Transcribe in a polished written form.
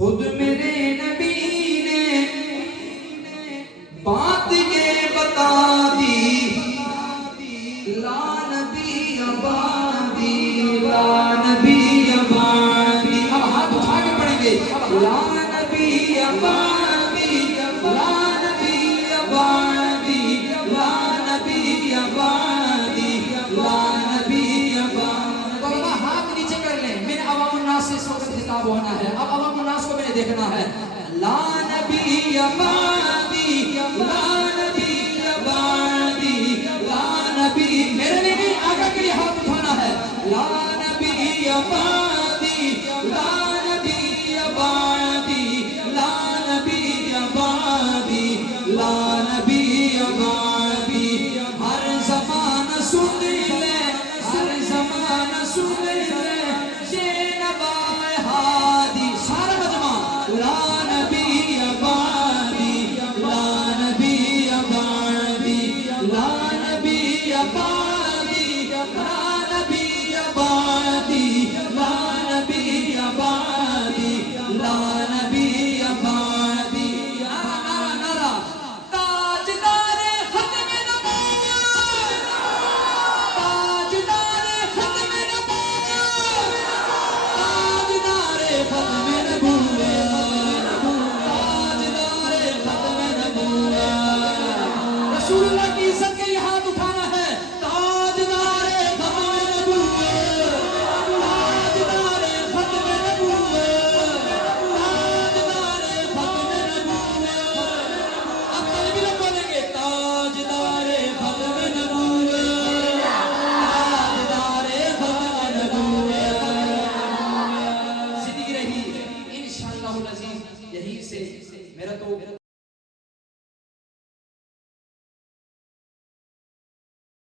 خود میرے نبی نے بات یہ بتا دی، لا نبی آبادی، لا نبی آبادی. اب ہاتھ اٹھا کے پڑھیں گے، لا نبی آبادی، لا نبی آبادی، لا نبی آبادی، لا نبی آبادی. طلبہ ہاتھ نیچے کر لیں. میں نے عوام الناس سے اس وقت خطاب ہونا ہے. اب عوام الناس کو میں نے دیکھنا ہے. لا نبی آبادی، لا نبی آبادی، لا نبی. میرے لیے نہیں، آقا کے لیے ہاتھ اٹھانا ہے. لا نبی آبادی، لا نبی آبادی، لا نبی آبادی، لا نبی آبادی. ہر زمانہ سن لے، ہر زمانہ سن لے یہ نوائے ہادی. سارا مجمع لا نبی آبادی، لا نبی آبادی، لا نبی آبادی، لا نبی آبادی، لا نبی آبادی، لا نبی آبادی. نعرہ نعرہ تاجدار ختم نبوت، تاجدار ختم نبوت، تاجدار ختم نبوت، تاجدار ختم نبوت. رسول اللہ کی عزت کے لیے ہاتھ اٹھانا ہے. تاجدار ختم نبوت، تاجدار ختم نبوت، تاجدار ختم نبوت. اب طالبی لوگ بولیں گے تاجدار ختم نبوت، تاجدار ختم نبوت. زندگی رہی انشاءاللہ العزیز. یہی سے میرا تو